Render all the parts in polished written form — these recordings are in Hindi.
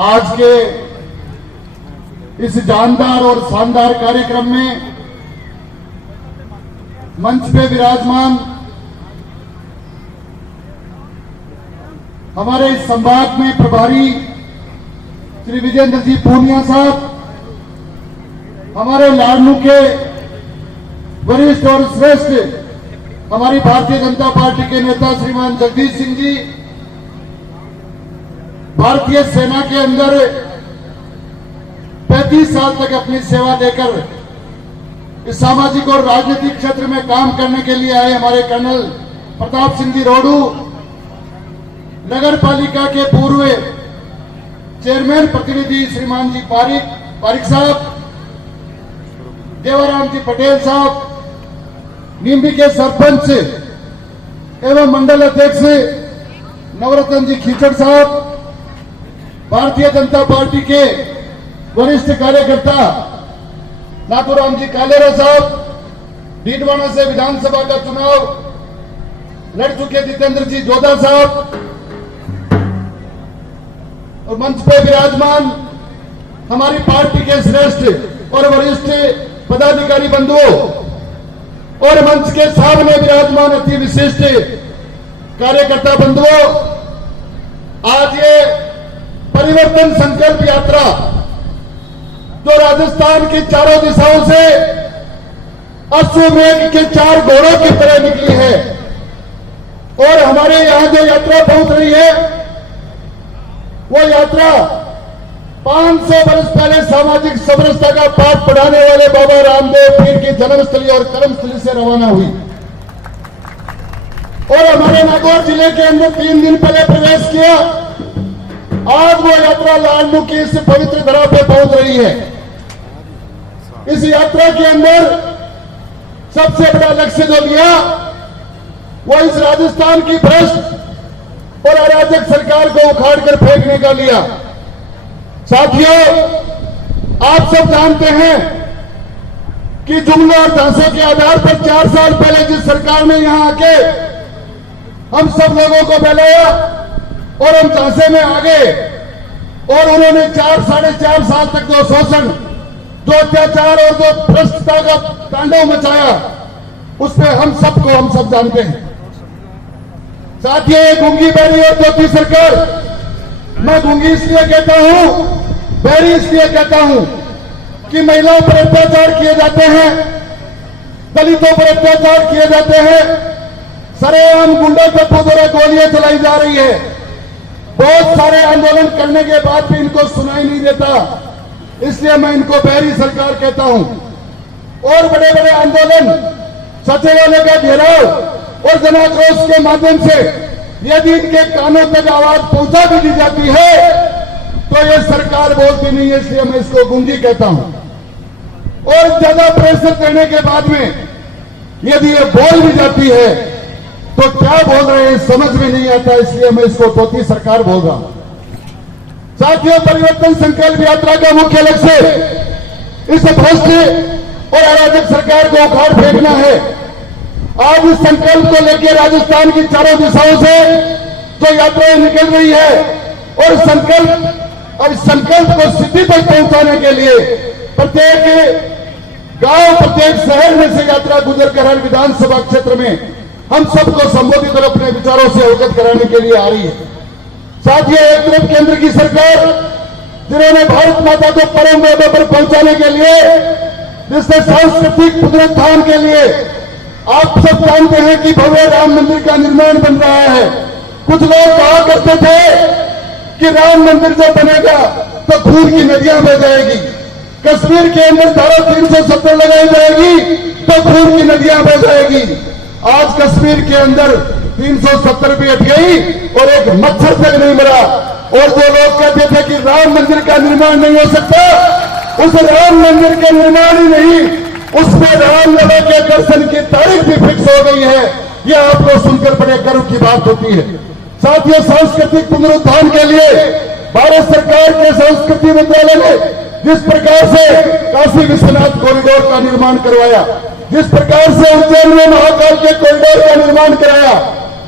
आज के इस जानदार और शानदार कार्यक्रम में मंच पे विराजमान हमारे इस संभाग में प्रभारी श्री विजेंद्र जी पूनिया साहब, हमारे लाडनू के वरिष्ठ और श्रेष्ठ हमारी भारतीय जनता पार्टी के नेता श्रीमान जगदीश सिंह जी, भारतीय सेना के अंदर 35 साल तक अपनी सेवा देकर इस सामाजिक और राजनीतिक क्षेत्र में काम करने के लिए आए हमारे कर्नल प्रताप सिंह जी रोडू, नगर पालिका के पूर्व चेयरमैन प्रतिनिधि श्रीमान जी पारिक साहब, देवाराम जी पटेल साहब, नीमबी के सरपंच एवं मंडल अध्यक्ष नवरत्न जी खीचड़ साहब, भारतीय जनता पार्टी के वरिष्ठ कार्यकर्ता नाथुराम जी कालेरा साहब, डीडवाना से विधानसभा का चुनाव लड़ चुके जितेंद्र जी जोधा साहब और मंच पर विराजमान हमारी पार्टी के श्रेष्ठ और वरिष्ठ पदाधिकारी बंधुओं और मंच के सामने विराजमान अति विशिष्ट कार्यकर्ता बंधुओं, आज ये परिवर्तन संकल्प यात्रा जो राजस्थान की चारों दिशाओं से अश्वमेघ के 4 घोड़ों की तरह निकली है और हमारे यहां जो यात्रा पहुंच रही है वो यात्रा 500 वर्ष पहले सामाजिक समरसता का पाठ पढ़ाने वाले बाबा रामदेव पीर की जन्मस्थली और कर्मस्थली से रवाना हुई और हमारे नागौर जिले के अंदर 3 दिन पहले प्रवेश किया। आज वो यात्रा लाडनू की इस पवित्र धरा पे पहुंच रही है। इस यात्रा के अंदर सबसे बड़ा लक्ष्य जो लिया वो इस राजस्थान की भ्रष्ट और अराजक सरकार को उखाड़कर फेंकने का लिया। साथियों, आप सब जानते हैं कि जुमले और झांसों के आधार पर 4 साल पहले जिस सरकार ने यहां आके हम सब लोगों को बहलाया और हम झांसे में आ गए और उन्होंने 4-4.5 साल तक जो शोषण, जो अत्याचार और जो भ्रष्टता का तांडव मचाया, उस पर हम सब जानते हैं। साथियों, ये गूंगी बहरी और तोती सरकार, मैं गूंगी इसलिए कहता हूं, बहरी इसलिए कहता हूं कि महिलाओं पर अत्याचार किए जाते हैं, दलितों पर अत्याचार किए जाते हैं, सरेआम गुंडा तत्वों द्वारा गोलियां चलाई जा रही है। बहुत सारे आंदोलन करने के बाद भी इनको सुनाई नहीं देता, इसलिए मैं इनको बहरी सरकार कहता हूं। और बड़े बड़े आंदोलन, सचिवालय का घेराव और जनाक्रोश के माध्यम से यदि इनके कानों तक आवाज पहुंचा भी दी जाती है तो ये सरकार बोलती नहीं है, इसलिए मैं इसको गूंगी कहता हूं। और ज्यादा प्रेशर देने के बाद में यदि ये बोल भी जाती है तो क्या बोल रहे हैं समझ में नहीं आता, इसलिए मैं इसको तोती सरकार बोल रहा हूं। साथियों, परिवर्तन संकल्प यात्रा का मुख्य लक्ष्य इस भ्रष्ट और अराजक सरकार को उखाड़ फेंकना है। आज इस संकल्प को लेकर राजस्थान की चारों दिशाओं से जो यात्राएं निकल रही है और संकल्प को सिद्धि तक पहुंचाने के लिए प्रत्येक गांव, प्रत्येक शहर में से यात्रा गुजरकर हर विधानसभा क्षेत्र में हम सबको संबोधित और अपने विचारों से अवगत कराने के लिए आ रही है। साथियों, एक तरफ केंद्र की सरकार जिन्होंने भारत माता को परम वेदों पर पहुंचाने के लिए, जिससे सांस्कृतिक पुनरुत्थान के लिए आप सब जानते हैं कि भव्य राम मंदिर का निर्माण बन रहा है। कुछ लोग कहा करते थे कि राम मंदिर जब बनेगा तो खून की नदियां बह जाएगी, कश्मीर के अंदर धारा 370 लगाई जाएगी तो खून की नदियां बह जाएगी। आज कश्मीर के अंदर 370 भी हट गई और एक मच्छर तक नहीं मरा। और जो लोग कहते थे कि राम मंदिर का निर्माण नहीं हो सकता, उस राम मंदिर के निर्माण ही नहीं, उसमें रामलला के दर्शन की तारीख भी फिक्स हो गई है। यह आपको सुनकर बड़े गर्व की बात होती है। साथियों, सांस्कृतिक पुनरुत्थान के लिए भारत सरकार के संस्कृति मंत्रालय ने जिस प्रकार से काशी विश्वनाथ कॉरिडोर का निर्माण करवाया, जिस प्रकार से उज्जैन में महाकाल के कॉरिडोर का निर्माण कराया,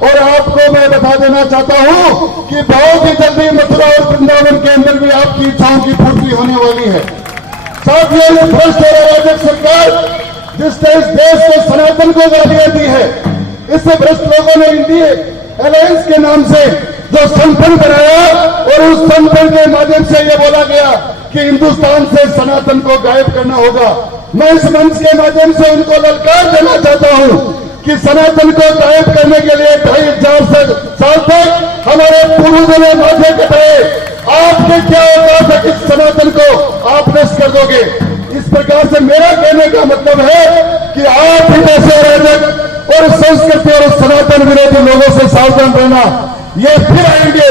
और आपको मैं बता देना चाहता हूं कि बहुत ही जल्दी मथुरा और वृंदावन के अंदर भी आपकी इच्छाओं की पूर्ति होने वाली है। साथियों, ये भ्रष्ट और अराजक सरकार जिसने इस देश के सनातन को गालियां दी है, इससे भ्रष्ट लोगों ने इंडिया अलायंस के नाम से जो संगठन बनाया और उस संगठन के माध्यम से यह बोला गया कि हिंदुस्तान से सनातन को गायब करना होगा। मैं इस मंच के माध्यम से उनको ललकार देना चाहता हूं कि सनातन को गायब करने के लिए 2,500 साल तक हमारे पूर्वजों ने माथे कटाए। आपके क्या औकात है कि सनातन को आप नष्ट कर दोगे? इस प्रकार से मेरा कहने का मतलब है कि आप ही जैसे अराजक और संस्कृति और सनातन विरोधी लोगों से सावधान रहना। ये फिर आएंगे।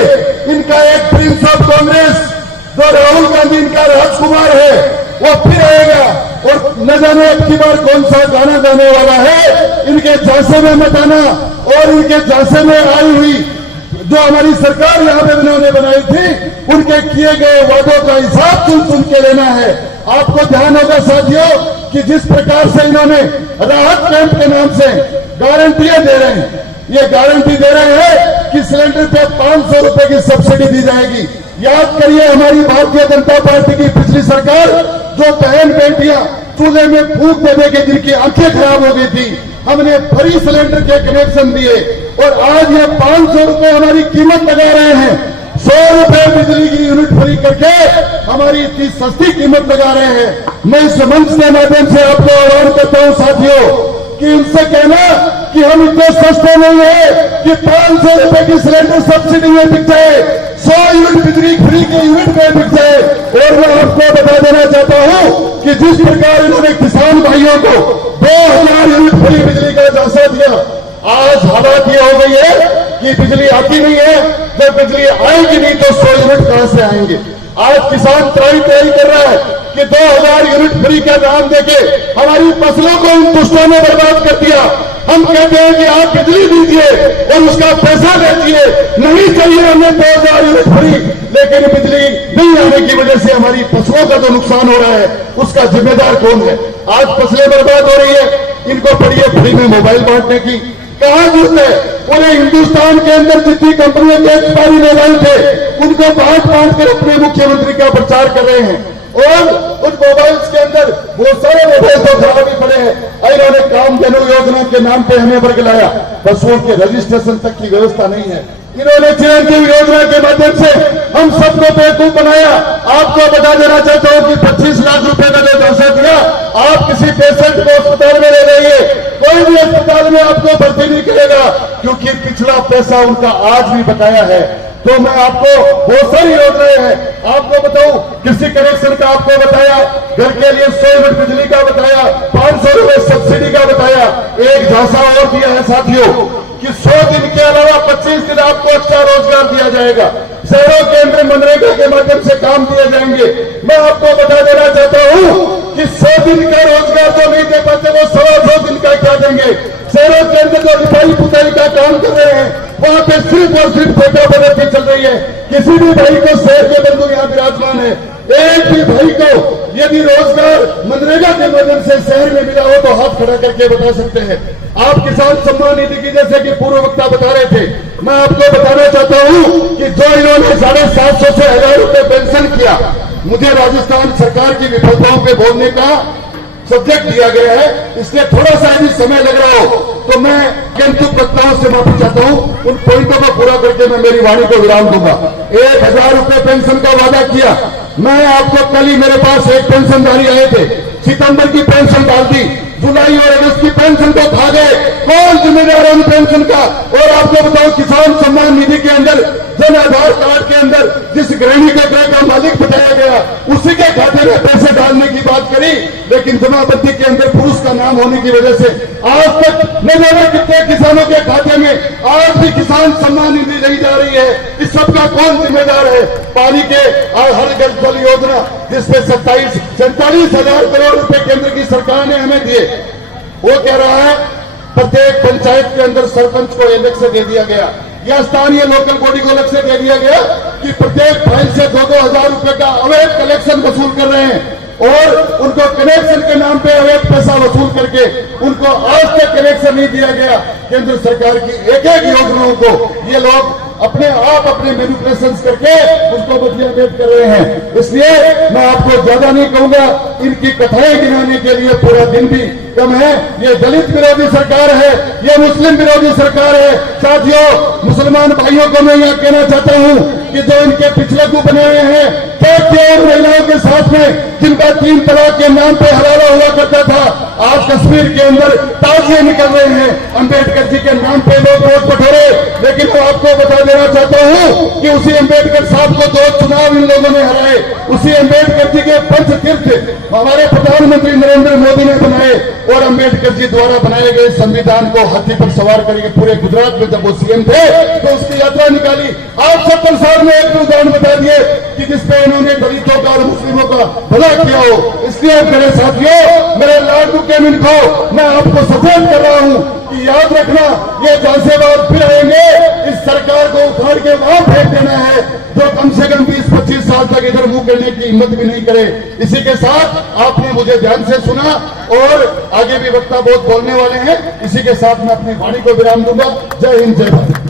इनका एक प्रिंस ऑफ कांग्रेस जो राहुल गांधी इनका राजकुमार है, वो फिर आएगा और न जाने अब की बार कौन सा गाना गाने वाला है। इनके झांसे में मत आना और इनके झांसे में आई हुई जो हमारी सरकार यहां पे इन्होंने बनाई थी, उनके किए गए वादों का हिसाब सुन के लेना है। आपको ध्यान होगा साथियों कि जिस प्रकार से इन्होंने राहत कैंप के नाम से गारंटियां दे रहे हैं, ये गारंटी दे रहे हैं कि सिलेंडर पे 500 रुपए की सब्सिडी दी जाएगी। याद करिए, हमारी भारतीय जनता पार्टी की पिछली सरकार जो बहन बेटियां चूल्हे में फूंक दे के जिनकी आंखें खराब हो गई थी, हमने फ्री सिलेंडर के कनेक्शन दिए और आज ये 500 रुपए हमारी कीमत लगा रहे हैं। 100 रुपए बिजली की यूनिट फ्री करके हमारी इतनी सस्ती कीमत लगा रहे हैं। मैं इस मंच के माध्यम से आपको आह्वान करता हूं साथियों कि उनसे कहना कि हम इतने सस्ते नहीं है कि 500 रुपए की सिलेंडर सब्सिडी में बिक जाए, 100 यूनिट बिजली फ्री के यूनिट में बिक जाए। और मैं आपको बता देना चाहता हूं कि जिस प्रकार इन्होंने किसान भाइयों को 2000 यूनिट फ्री बिजली का झांसा दिया, आज हालात यह हो गई है कि बिजली आती नहीं है। जब बिजली आएगी नहीं तो 100 यूनिट कहां से आएंगे? आज किसान तैयारी कर रहा है कि 2000 यूनिट फ्री का नाम देके हमारी फसलों को इन दुष्टों ने बर्बाद कर दिया। हम कहते हैं कि आप बिजली दीजिए और उसका पैसा दीजिए, नहीं चाहिए हमें 2000 यूनिट फ्री, लेकिन बिजली नहीं आने की वजह से हमारी फसलों का जो नुकसान हो रहा है उसका जिम्मेदार कौन है? आज फसलें बर्बाद हो रही है। इनको पड़ी फ्री में मोबाइल बांटने की। कहां जरूरत है? पूरे हिंदुस्तान के अंदर जितनी कंपनियों के एक्सपायरी मोबाइल थे उनको बांट कर अपने मुख्यमंत्री का प्रचार कर रहे हैं और उन मोबाइल्स के अंदर बहुत सारे मोबाइल तो खराब ही पड़े हैं। इन्होंने कामधेनु योजना के नाम पे हमें बरगलाया, पशुओं के रजिस्ट्रेशन तक की व्यवस्था नहीं है। इन्होंने चिरंजीवी योजना के माध्यम से हम सबको बेवकूफ बनाया। आपको बता देना चाहता हूं कि 25 लाख रुपए का जो झांसा दिया, आप किसी पेशेंट को अस्पताल में ले जाइए, कोई भी अस्पताल में आपको भर्ती नहीं करेगा क्योंकि पिछला पैसा उनका आज भी बकाया है। तो मैं आपको बहुत सारी योजनाएं हैं आपको बताऊं, कृषि कनेक्शन का आपको बताया, घर के लिए 100 यूनिट बिजली का बताया, 500 रुपए सब्सिडी का बताया। एक झांसा और दिया है साथियों कि 100 दिन के अलावा 25 दिन आपको अच्छा रोजगार दिया जाएगा। शहरों के अंदर मनरेगा के माध्यम से काम दिए जाएंगे। मैं आपको बता देना चाहता हूं कि 100 दिन का रोजगार तो नहीं दे पाते, वो 125 दिन का क्या देंगे? शहरों के अंदर जो लिपाई पुताई का काम कर रहे हैं वहां पे सिर्फ और सिर्फ ठेका पद्धति चल रही है। किसी भी भाई को शहर के बंधु यहां विराजमान है, एक भी भाई को यदि रोजगार मनरेगा के माध्यम से शहर में मिला हो तो हाथ खड़ा करके बता सकते हैं। आप किसान सम्मान निधि की जैसे कि पूर्व वक्ता बता रहे थे, मैं आपको बताना चाहता हूं कि जो इन्होंने 750 से 1000 रुपए पेंशन किया, मुझे राजस्थान सरकार की विफलताओं पे बोलने का सब्जेक्ट दिया गया है, इसलिए थोड़ा सा यदि समय लग रहा हो तो मैं किंतु वक्ताओं से माफी चाहता हूं। उन पॉइंटों को पूरा करके मैं मेरी वाणी को विराम दूंगा। 1000 रुपए पेंशन का वादा किया, मैं आपको कल ही मेरे पास एक पेंशनधारी आए थे, सितंबर की पेंशन डाल दी, जुलाई और अगस्त की पेंशन को खा गए। कौन जिम्मेदार है उन पेंशन का? और आपको बताओ, किसान सम्मान निधि के अंदर जन आधार कार्ड के अंदर जिस गृहिणी को गृह का मालिक बताया गया उसी के खाते में पैसे डालने की बात करी, लेकिन जमाबंदी के अंदर पुरुष का नाम होने की वजह से आज तक न जाने कितने किसानों के खाते में आज भी किसान सम्मान निधि नहीं जा रही है। इस सब का कौन जिम्मेदार है? पानी के हर घर जल योजना जिसमें 47,000 करोड़ रुपए केंद्र की सरकार ने हमें दिए, वो कह रहा है प्रत्येक पंचायत के अंदर सरपंच को अलग से दे दिया गया या स्थानीय लोकल बॉडी को अलग से दे दिया गया कि प्रत्येक फाइल से 2-2 हजार रुपए का अवैध कलेक्शन वसूल कर रहे हैं। और उनको कनेक्शन के नाम पे अवैध पैसा वसूल करके उनको आज तक कनेक्शन नहीं दिया गया। केंद्र सरकार की एक एक योजनाओं को ये लोग अपने आप अपने मैनिपुलेशन करके उसको बदलियां भेंट कर रहे हैं। इसलिए मैं आपको ज्यादा नहीं कहूंगा, इनकी कथाएं गिनाने के लिए पूरा दिन भी कम है। ये दलित विरोधी सरकार है, ये मुस्लिम विरोधी सरकार है। साथियों, मुसलमान भाइयों को मैं यह कहना चाहता हूं कि जो इनके पिछले को बने हुए हैं, क्या महिलाओं के साथ में जिनका 3 तलाक के नाम पे हवाला हुआ करता था, आज कश्मीर के अंदर ताजिए निकल रहे हैं अंबेडकर जी के नाम पे लोग वोट बटोरे। लेकिन मैं आपको बता देना चाहता हूं कि उसी अंबेडकर साहब को 2 चुनाव इन लोगों ने हराए। उसी अंबेडकर जी के पंचतीर्थ हमारे प्रधानमंत्री नरेंद्र मोदी ने बनाए और अंबेडकर जी द्वारा बनाए गए संविधान को हाथी पर सवार करके पूरे गुजरात में जब वो सीएम थे तो उसकी यात्रा निकाली। आज 70 साल में एक उदाहरण बता दिए कि जिसपे इन्होंने दलितों का और मुस्लिमों का भला किया हो। इसलिए मेरे साथियों, मेरे लाडू के मिनको मैं आपको सचेत कर रहा हूं कि याद रखना, ये झांसेबाज फिर आएंगे, इस सरकार को उखाड़ के वहां फेंक देना है जो कम से कम 20-25 साल तक इधर मुंह करने की हिम्मत भी नहीं करे। इसी के साथ आपने मुझे ध्यान से सुना और आगे भी वक्ता बहुत बोलने वाले हैं। इसी के साथ मैं अपनी वाणी को विराम दूंगा। जय हिंद, जय भारत।